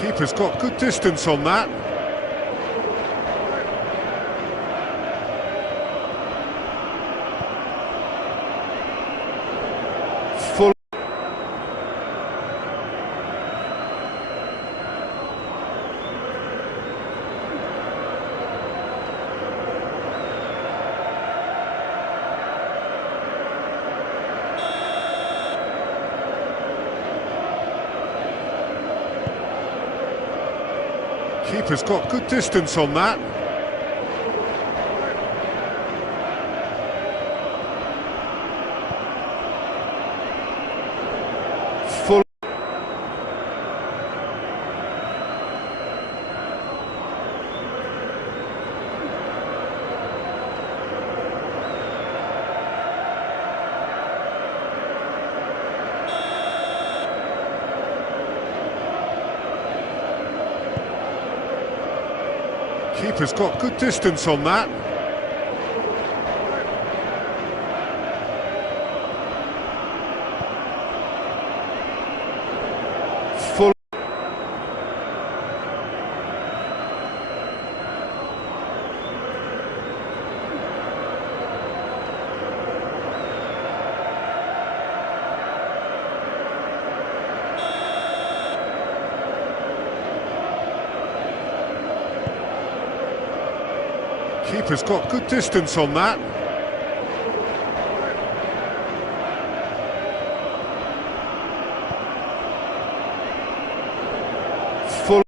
Keeper's got good distance on that. Full. Keeper's got good distance on that. Full. Keeper's got good distance on that. Full. Keeper's got good distance on that. Full.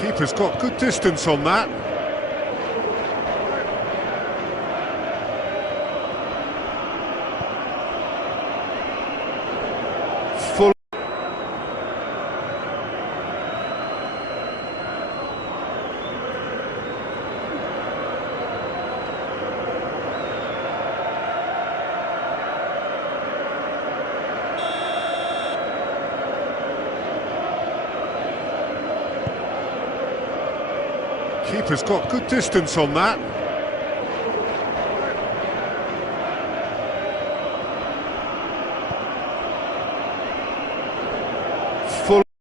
Keeper's got good distance on that. Full. Keeper's got good distance on that. Full.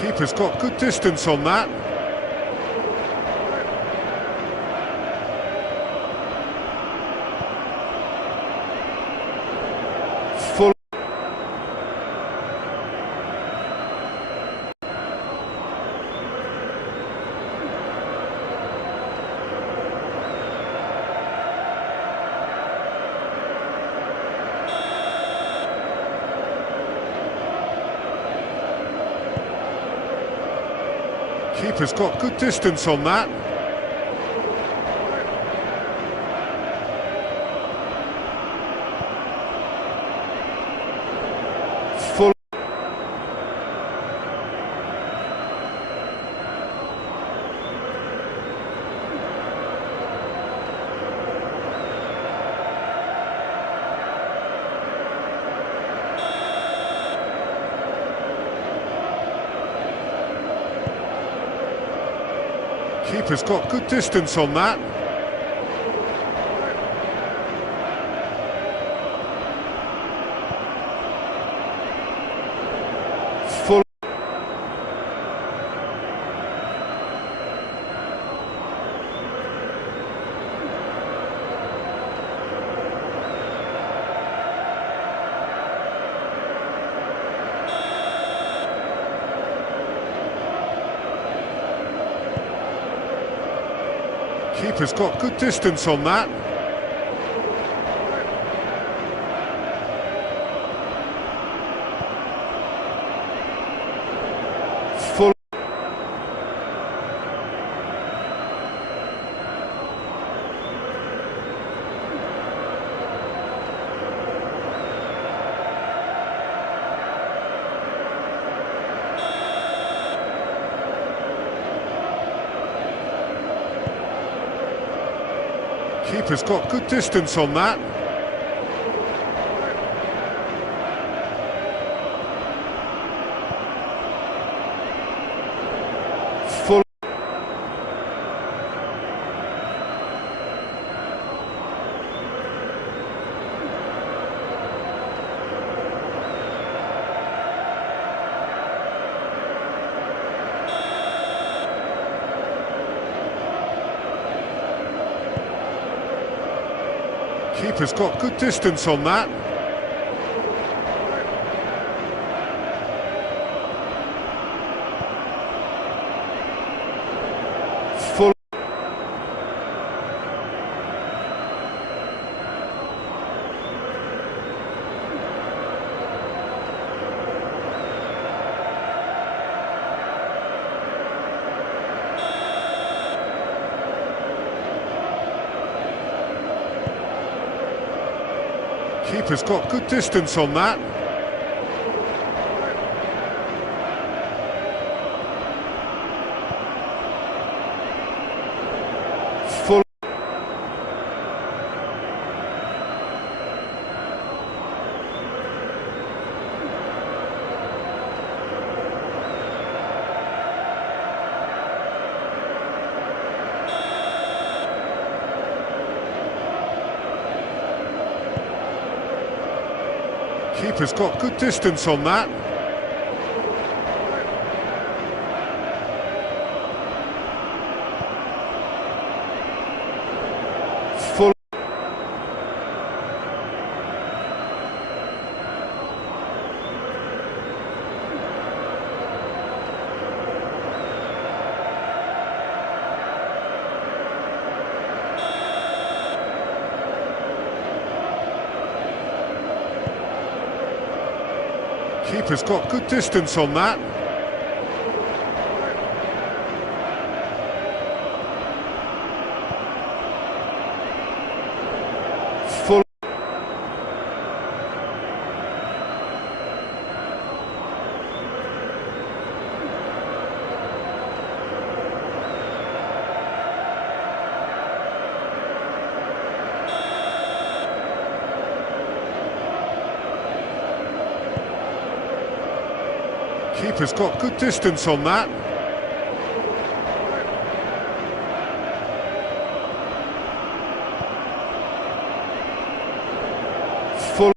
Keeper's got good distance on that. Full. Keeper's got good distance on that. Full. Keeper's got good distance on that. Full. Keeper's got good distance on that. Full. Keeper's got good distance on that. Full. Keeper's got good distance on that. Full. Keeper's got good distance on that. Full. Keeper's got good distance on that. Full. Keeper's got good distance on that. Full. Keeper's got good distance on that. Full.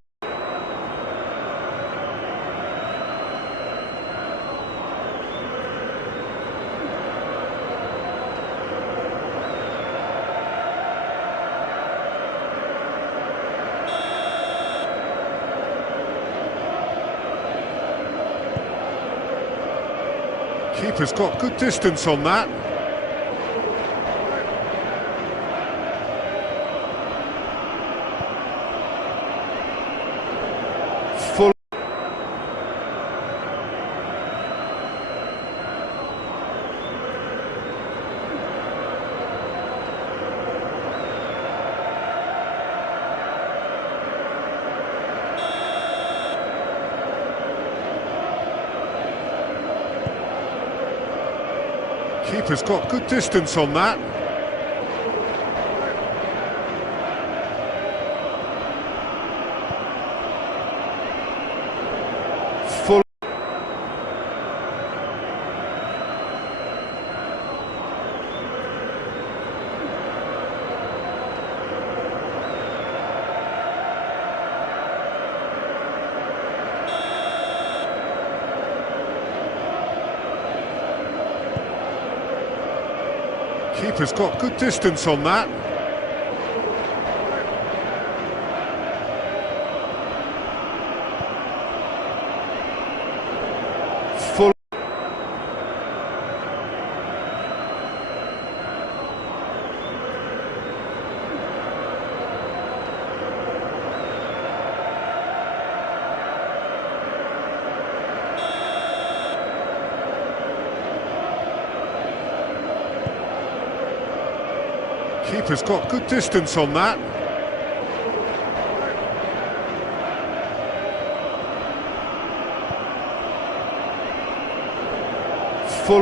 Keeper's got good distance on that. Full. Keeper's got good distance on that. Full. Keeper's got good distance on that. Full. Keeper's got good distance on that. Full.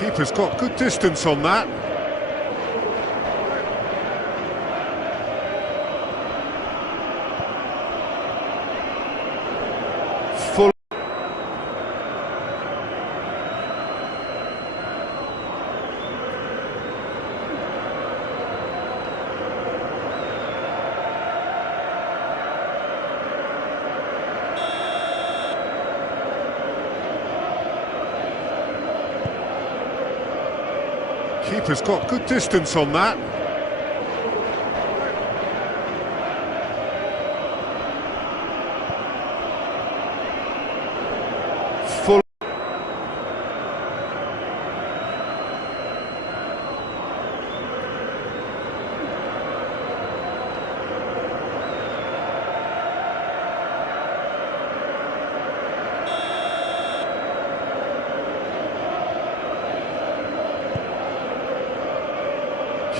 Keeper's got good distance on that. Full. Keeper's got good distance on that. Full.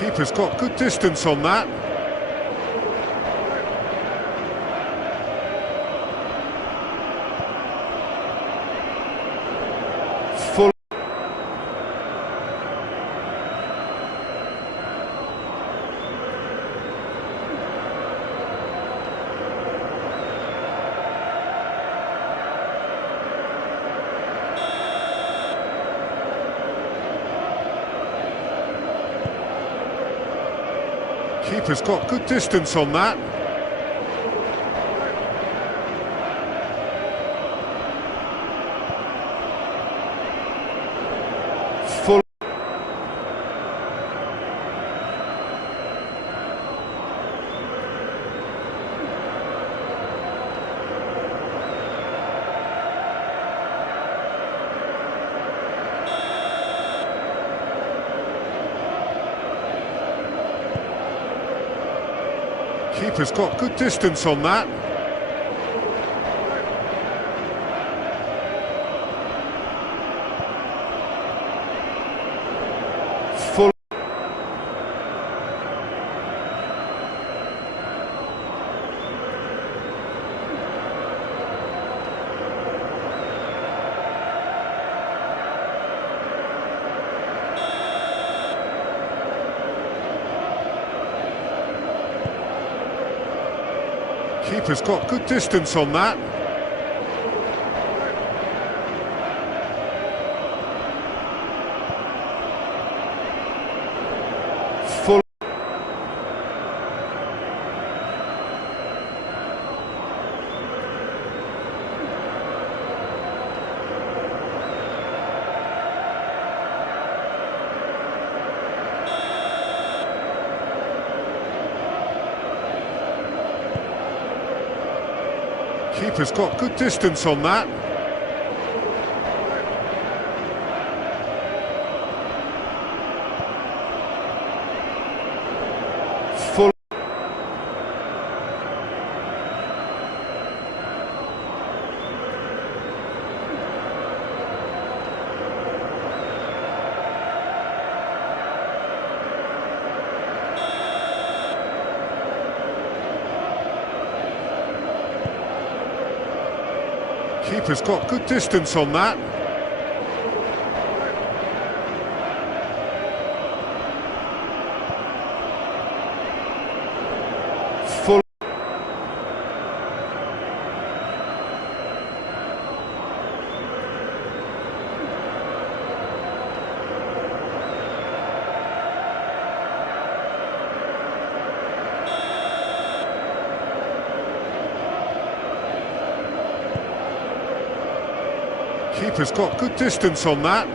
Keeper's got good distance on that. Full. Keeper's got good distance on that. Full. Keeper's got good distance on that. Full. Keeper's got good distance on that. Full. Keeper's got good distance on that. Full. Keeper's got good distance on that. Full. Keeper's got good distance on that.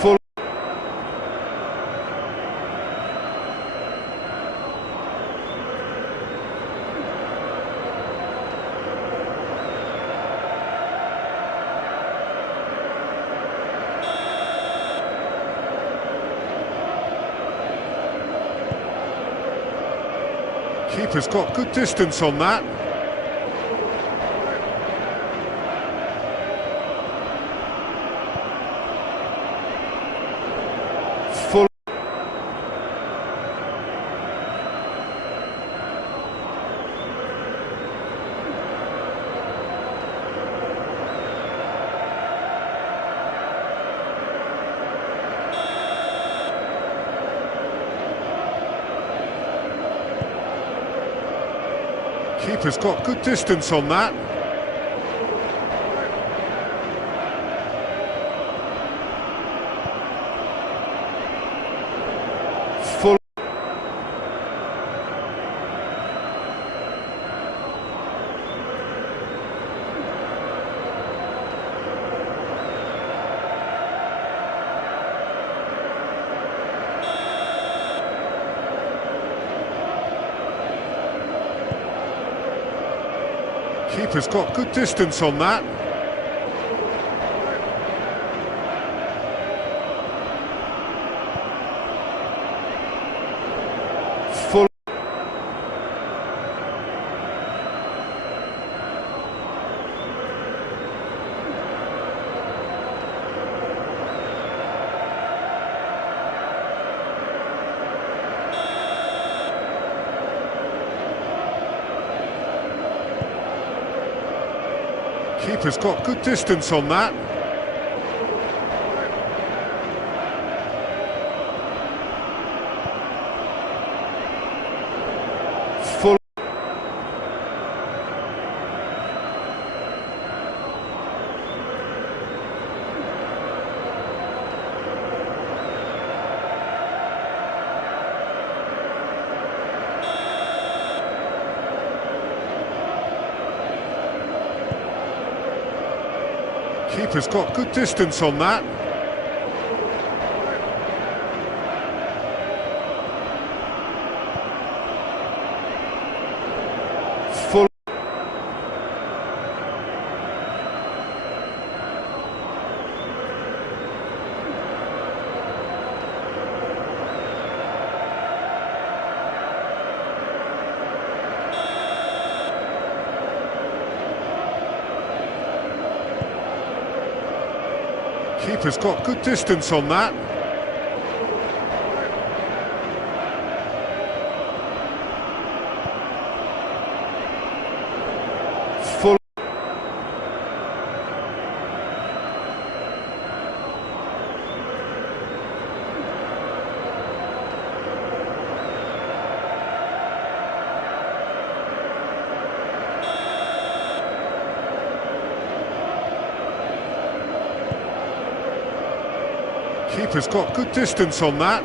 Full. Keeper's got good distance on that. Full. Keeper's got good distance on that. Full. Keeper's got good distance on that. Full. Keeper's got good distance on that. Full. Keeper's got good distance on that. Full. Keeper's got good distance on that. Full. Keeper's got good distance on that.